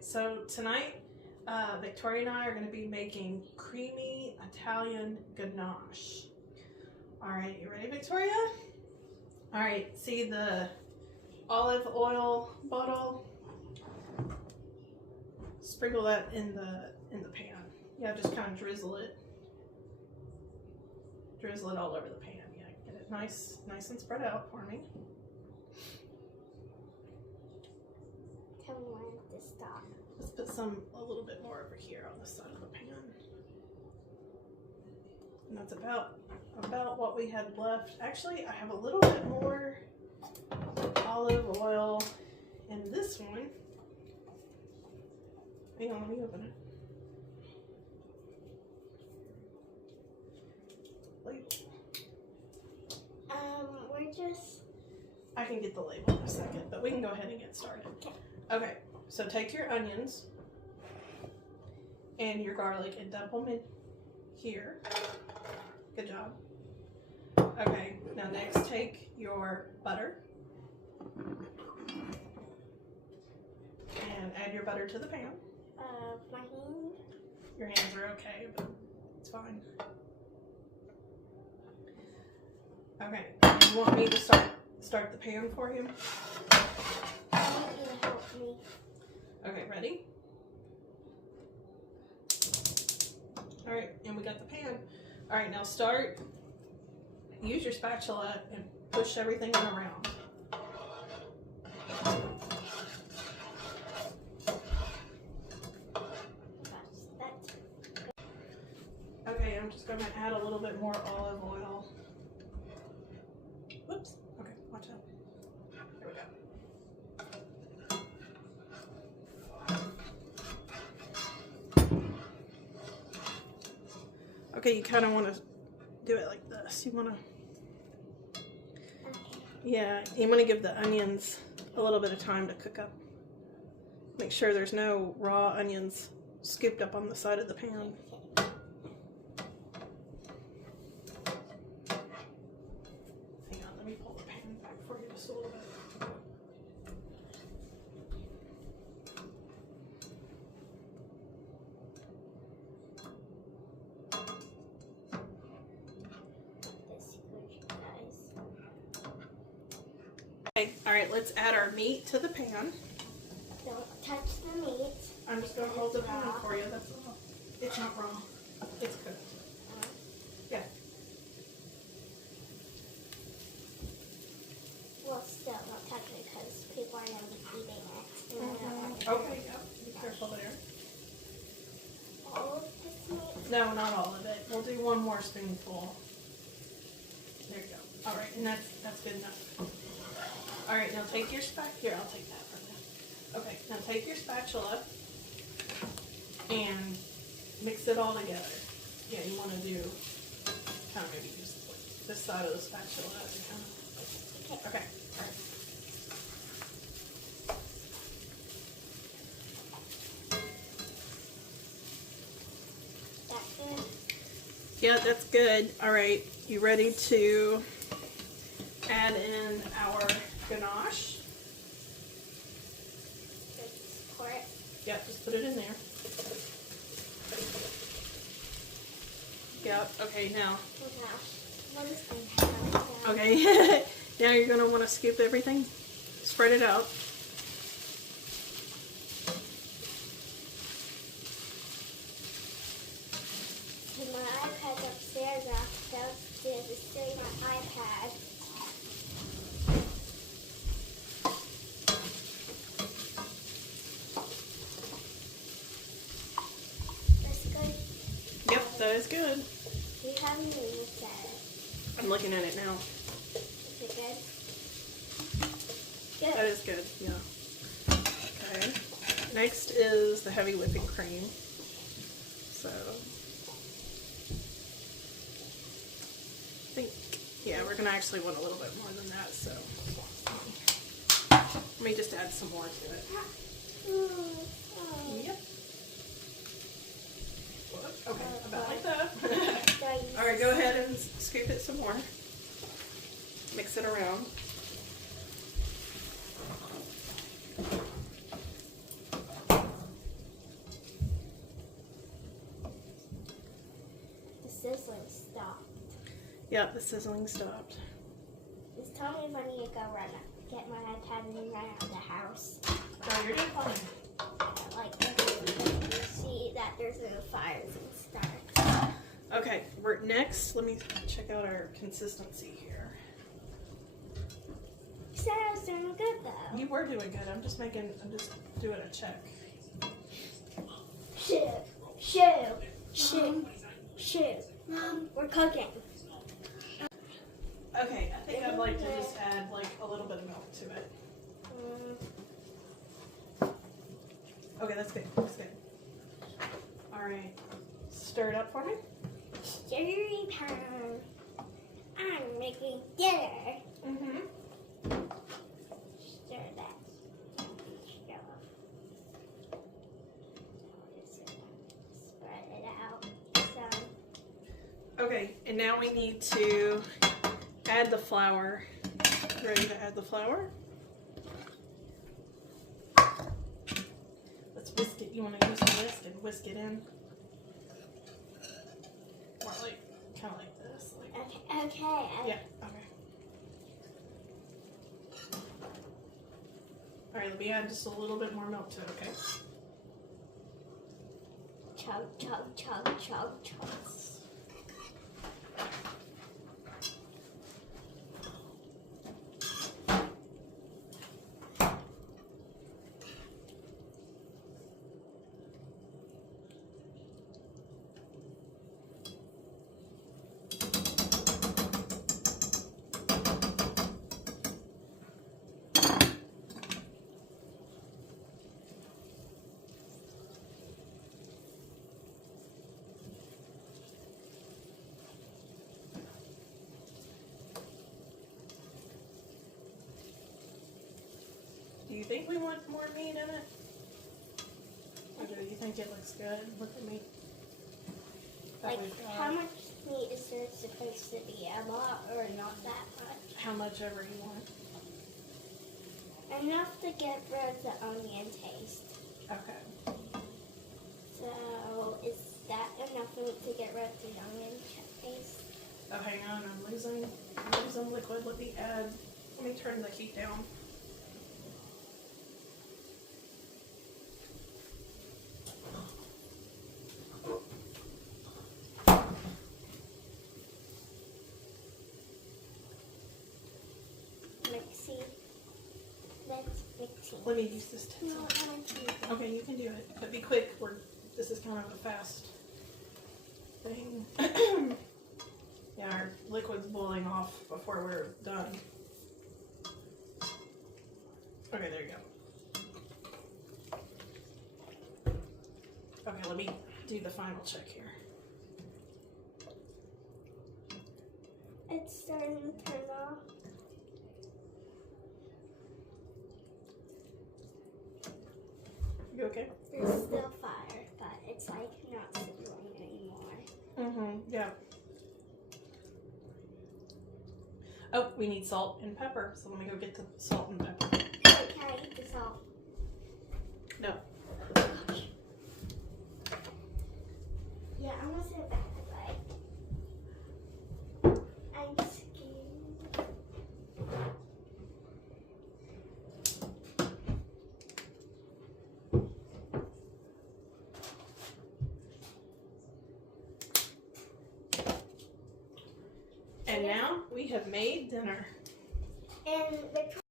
So tonight, Victoria and I are going to be making creamy Italian ganache. All right, you ready, Victoria? All right, see the olive oil bottle? Sprinkle that in the pan. Yeah, just kind of drizzle it. Drizzle it all over the pan. Yeah, get it nice and spread out for me. Tell me when to stop. Let's put a little bit more over here on the side of the pan. And that's about what we had left. Actually, I have a little bit more olive oil in this one. Hang on, let me open it. Label. I can get the label in a second, but we can go ahead and get started. Okay, so take your onions and your garlic and dump them in here. Good job. Okay, now next take your butter and add your butter to the pan. My hand. Your hands are okay, but it's fine. Okay, and you want me to start the pan for you? I want you to help me. Okay, ready? All right, and we got the pan. All right, now use your spatula and push everything around. Okay, I'm just gonna add a little bit more olive oil. Whoops, okay, watch out. There we go. Okay, you kind of want to do it like this. You want to, yeah, you want to give the onions a little bit of time to cook up. Make sure there's no raw onions scooped up on the side of the pan. Hang on, let me pull the pan back for you just a little bit. Okay, all right, let's add our meat to the pan. Don't touch the meat. I'm just going to hold the pan for you, that's all. It's not raw. It's cooked. Yeah. Well, still don't touch it because people are going to be eating it. And I don't want to Okay, yeah. Be careful there. all of this meat. No, not all of it. We'll do one more spoonful. There you go. All right, and that's good enough. All right, now take your spatula. Here, I'll take that from you. Okay, now take your spatula and mix it all together. Yeah, you want to do kind of maybe just this side of the spatula. Okay. All right. That's good. Yeah, that's good. All right, you ready to add in our ganache? Just pour it. Yep, just put it in there. Yep, okay, now. What is going on? Okay, now you're going to want to scoop everything, spread it out. My iPad's upstairs. Downstairs is sitting my iPad. That's good. Yep, that is good. You haven't even looked at it. I'm looking at it now. Is it good? Good. That is good, yeah. Okay. Next is the heavy whipping cream. So, I think, yeah, we're going to actually want a little bit more than that, so let me just add some more to it. Yep. Okay, about like that. All right, go ahead and scoop it some more. Mix it around. sizzling stopped. Yep, the sizzling stopped. Just tell me when you go run up, get my iPad and run out of the house. Oh, you're doing fine. Like, you see that there's no fires and stuff. Okay, next, let me check out our consistency here. You said I was doing good though. You were doing good. I'm just doing a check. Shoot. Mom, we're cooking. Okay, I think I'd like to just add like a little bit of milk to it. Okay, that's good. That's good. All right, stir it up for me. Stirring time. I'm making dinner. Mm-hmm. Stir that. Spread it out. So, Okay, and now we need to add the flour. Ready to add the flour? Let's whisk it. You want to use a whisk and whisk it in? More like, kind of like this. Like, okay. yeah, okay. Alright, let me add just a little bit more milk to it, okay? Chug. Do you think we want more meat in it? Or do you think it looks good with the meat? Like, how much meat is there supposed to be? A lot or not that much? How much ever you want. Enough to get rid of the onion taste. Okay. So, is that enough to get rid of the onion taste? Oh, hang on. I'm losing liquid. Let me turn the heat down. Let me use this tinsel. No, I don't think so. Okay, you can do it, but be quick. This is kind of a fast thing. Yeah, our liquid's boiling off before we're done. Okay, there you go. Okay, let me do the final check here. It's starting to turn off. You okay? There's still fire, but it's like not sizzling anymore. Mm-hmm, yeah. Oh, we need salt and pepper, so let me go get the salt and pepper. Wait, can I eat the salt? No. Yeah, I'm gonna sit back away. I'm scared. And now we have made dinner. And the